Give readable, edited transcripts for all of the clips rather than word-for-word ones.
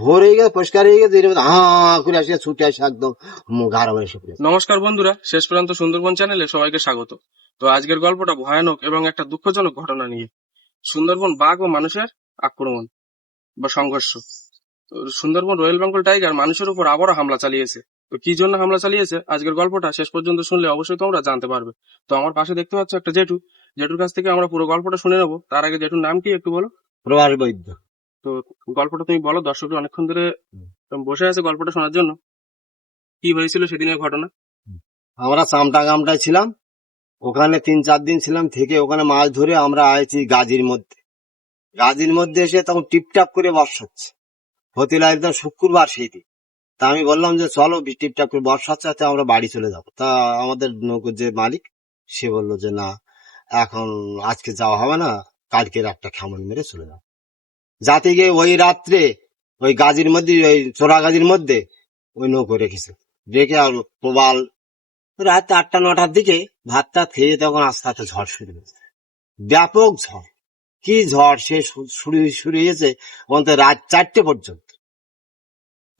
ভোর হয়ে গেছে, পরিষ্কার হয়ে গেছে, হা করে আসে ছুটে আসে একদম গাড়া এসে পড়েছে। নমস্কার বন্ধুরা, শেষ পর্যন্ত সুন্দরবন চ্যানেলে সবাইকে স্বাগত। তো আজকের গল্পটা ভয়ানক এবং একটা দুঃখজনক ঘটনা নিয়ে। সুন্দরবন বাঘ ও মানুষের আক্রমণ বা সংঘর্ষ। তো সুন্দরবন রয়্যাল বেঙ্গল টাইগার মানুষের উপর আবারও হামলা চালিয়েছে। তো কি জন্য হামলা চালিয়েছে আজকের গল্পটা শেষ পর্যন্ত শুনলে অবশ্যই তোমরা জানতে পারবে। তো আমার পাশে দেখতে পাচ্ছ একটা জেঠু, জেঠুর কাছ থেকে আমরা পুরো গল্পটা শুনে নেবো। তার আগে জেঠুর নাম কি একটু বলো। প্রভাস বৈদ্য। তো গল্পটা তুমি বলো, দর্শকরা অনেকক্ষণ ধরে বসে আছে গল্পটা শোনার জন্য। কি হয়েছিল সেদিনের ঘটনা? আমরা চামটা গামটায় ছিলাম, ওখানে 3-4 দিন ছিলাম, থেকে ওখানে মাছ ধরে আমরা আছি গাজীর মধ্যে এসে তখন টিপটাপ করে বর্ষা হচ্ছে, হতিলা একদম শুক্রবার সেই দিন। তা আমি বললাম যে চলো টিপটাপ করে বর্ষা হচ্ছে, আচ্ছা আমরা বাড়ি চলে যাবো। তা আমাদের নৌকোর যে মালিক, সে বললো যে না, এখন আজকে যাওয়া হবে না, কালকের একটা খেমন মেরে চলে যাবো। যাতে গিয়ে ওই রাত্রে ওই গাজীর মধ্যে, ওই চোরা গাজীর মধ্যে ওই নৌকো রেখেছে, রেখে আর প্রবাল রাত 8টা-9টার দিকে ভাত টাত খেয়ে তখন আস্তে আস্তে ঝড় শুরু হয়েছে, ব্যাপক ঝড়। কি ঝড়, সে শুরু হয়েছে অন্তত রাত 4টে পর্যন্ত।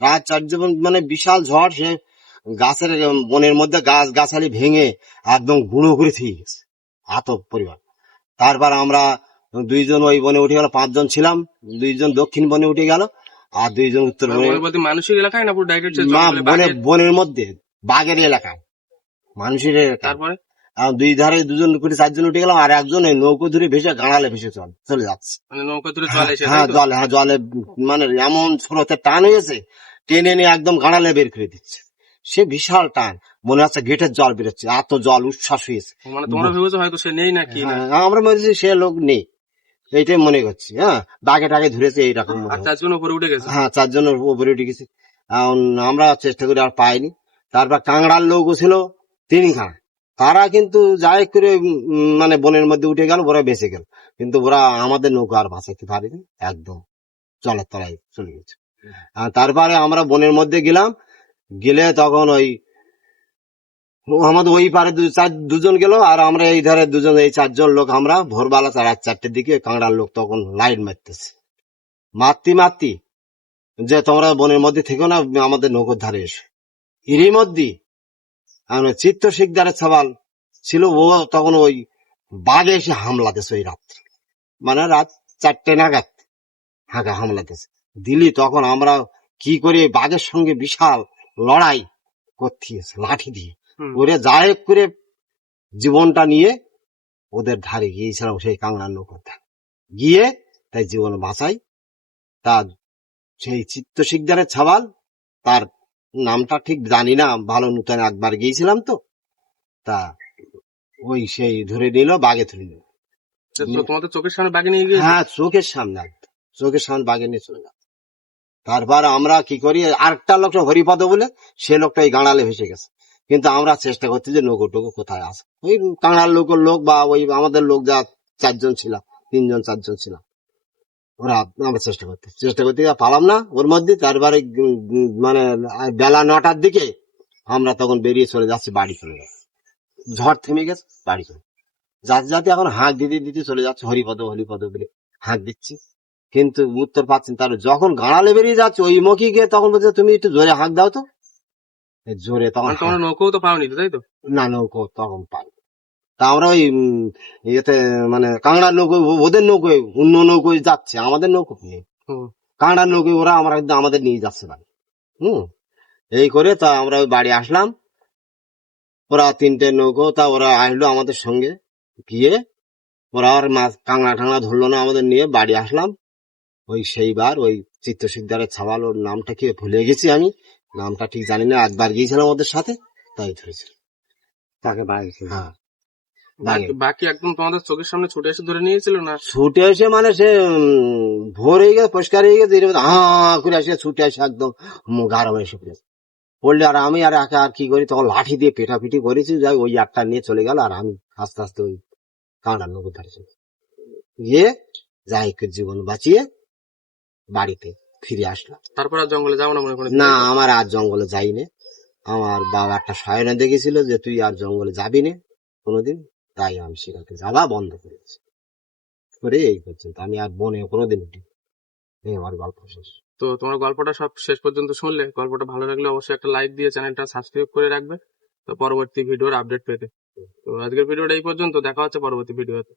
রাত 4টে মানে বিশাল ঝড়। সে গাছের বনের মধ্যে গাছ গাছালি ভেঙে একদম গুঁড়ো করে থেকে গেছে এত পরিমাণ। তারপর আমরা 2জন ওই বনে উঠে গেল, 5জন ছিলাম, 2জন দক্ষিণ বনে উঠে গেল, আর 2জন উত্তর বনে। মানুষের এলাকায় না পুরো ডাইরেক্ট বনের মধ্যে বাঘের এলাকায়, মানুষের এলাকায়। তারপরে দুই ধারে 2জন করে 4জন উঠে গেলাম, আর একজন এই নৌকো ধরে ভেসে গাঁড়ালে ভেসে চলে যাচ্ছে। মানে নৌকা ধরে জল এসে, হ্যাঁ জলে মানে এমন স্রোতের টান হয়েছে, টেনে নিয়ে একদম গাঁড়ালে বের করে দিচ্ছে। সে বিশাল টান, মনে হচ্ছে গেটের জল বেরোচ্ছে, এত জল উচ্ছ্বাস হয়েছে। মানে তোমরা ভেবেছো হয়তো সে নেই না কি না? আমরা মনে হচ্ছে সে লোক নেই, এইটাই মনে করছি। হ্যাঁ, বাঘে টাকে ধরেছে এইরকম। আর 4জন উপরে উঠে গেছে। হ্যাঁ, 4জনের উপরে উঠে গেছে। আমরা চেষ্টা করে আর পাইনি। তারপর কাংড়ার লোক ছিল 3খানা, তারা কিন্তু যাই করে মানে বনের মধ্যে উঠে গেল, ওরা বেঁচে গেল। কিন্তু ওরা আমাদের নৌকা আর বাঁচাতে পারেনি, একদম জলের তলায় চলে গেছে। তারপরে আমরা বনের মধ্যে গেলাম, গেলে তখন ওই আমাদের ওই পারে 2জন গেল, আর আমরা এই ধারে 2জন, এই 4জন লোক আমরা ভোরবেলা 4:30-4টের দিকে কাংড়ার লোক তখন লাইট মারতেছে, মারতি যে তোমরা বনের মধ্যে থেকো না, আমাদের নৌকোর ধারে এসো। এরই মধ্যে চিত্ত শিকদারের সওয়াল ছিল, ও তখন ওই বাঘে এসে হামলা দিয়েছে ওই রাত্রে, মানে রাত 4টে নাগাদ হামলা দিয়েছে দিলি। তখন আমরা কি করে বাঘের সঙ্গে বিশাল লড়াই করতেছে লাঠি দিয়ে, ওরে যাই করে জীবনটা নিয়ে ওদের ধারে গিয়েছিলাম, সেই কাংড়ার নৌকোর ধারে গিয়ে তাই জীবন বাঁচাই। তার সেই চিত্ত শিকদারের ছাওয়াল, তার নামটা ঠিক জানি না, ভালো নূতন একবার গিয়েছিলাম তো, তা ওই সেই ধরে নিল, বাঘে ধরে নিল। তোমাদের চোখের সামনে বাঘে নিয়ে গিয়ে? হ্যাঁ, চোখের সামনে বাঘে নিয়ে চলে গেল। তারপর আমরা কি করি, আরেকটা লোক হরিপদ বলে, সে লোকটা এই গাঁড়ালে ভেসে গেছে। কিন্তু আমরা চেষ্টা করছি যে নৌকো টোকো কোথায় আছে, ওই কাঁড়ার লোক বা ওই আমাদের লোক যা 4জন ছিলাম, 3জন-4জন ছিলাম, ওরা আমরা চেষ্টা করতে পারলাম না ওর মধ্যে। তারপরে মানে বেলা 9টার দিকে আমরা তখন বেরিয়ে চলে যাচ্ছি, বাড়ি চলে যাচ্ছি, ঝড় থেমে গেছে, বাড়ি চলে যাতে এখন হাঁক দিতে চলে যাচ্ছে, হরিপদ বলে হাঁক দিচ্ছি, কিন্তু উত্তর পাচ্ছেন। তার যখন গাঁড়ালে বেরিয়ে যাচ্ছে ওই মুখী গিয়ে তখন বলছে তুমি একটু জোরে হাঁক দাও তো, জোরে। তখন তোমরা নৌকো তো পাওনি তাই তো? না, নৌকো তখন পাই। তা আমরা ওই ইয়েতে মানে কাংড়ার নৌকো, ওদের নৌকোয় অন্য নৌকোয় যাচ্ছে, আমাদের নৌকো নেই। কাংড়ার নৌকোয় ওরা আমাদের নিয়ে যাচ্ছে বাড়ি। এই করে তা আমরা ওই বাড়ি আসলাম। ওরা 3টে নৌকো, তা ওরা আসলো আমাদের সঙ্গে, গিয়ে ওরা আর মাছ কাংড়া টাংড়া ধরলো না, আমাদের নিয়ে বাড়ি আসলাম। ওই সেইবার ওই চিত্ত শিকদারের ছাওয়াল, ওর নামটা কি ভুলে গেছি আমি, নামটা ঠিক জানি না, একবার গিয়েছিলাম ওদের সাথে, তাই ধরেছিল তাকে বাড়ি। হ্যাঁ, বাকি একদম তোমাদের চোখের সামনে ছুটে এসে ধরে নিয়েছিল না? ছুটে এসে মানে সে ভোর হয়ে গেছে, পরিষ্কার হয়ে গেছে, হা করে আসে ছুটে আসে একদম গাড়া এসে পড়লে। আর আমি আর একা আর কি করি, তখন লাঠি দিয়ে পেটাপিটি করেছি, যাই ওই একটা নিয়ে চলে গেল, আর আমি আস্তে আস্তে ওই কাঁড়ার নৌকো ধারে চলে গিয়ে যাই জীবন বাঁচিয়ে বাড়িতে ফিরে আসলাম। তারপর আর জঙ্গলে যাবো না মনে করে? না, আমার আর জঙ্গলে যাইনি। আমার বাবা একটা সয়না দেখেছিল যে তুই আর জঙ্গলে যাবি না কোনোদিন, তাই আমি সেখানে যাওয়া বন্ধ করেছি। করে এই পর্যন্ত আমি আর বনে কোনোদিন উঠি। এই আমার গল্প শেষ। তো তোমরা গল্পটা সব শেষ পর্যন্ত শুনলে, গল্পটা ভালো লাগলে অবশ্যই একটা লাইক দিয়ে চ্যানেলটা সাবস্ক্রাইব করে রাখবে, তো পরবর্তী ভিডিওর আপডেট পেতে। তো আজকের ভিডিওটা এই পর্যন্ত, দেখা হচ্ছে পরবর্তী ভিডিওতে।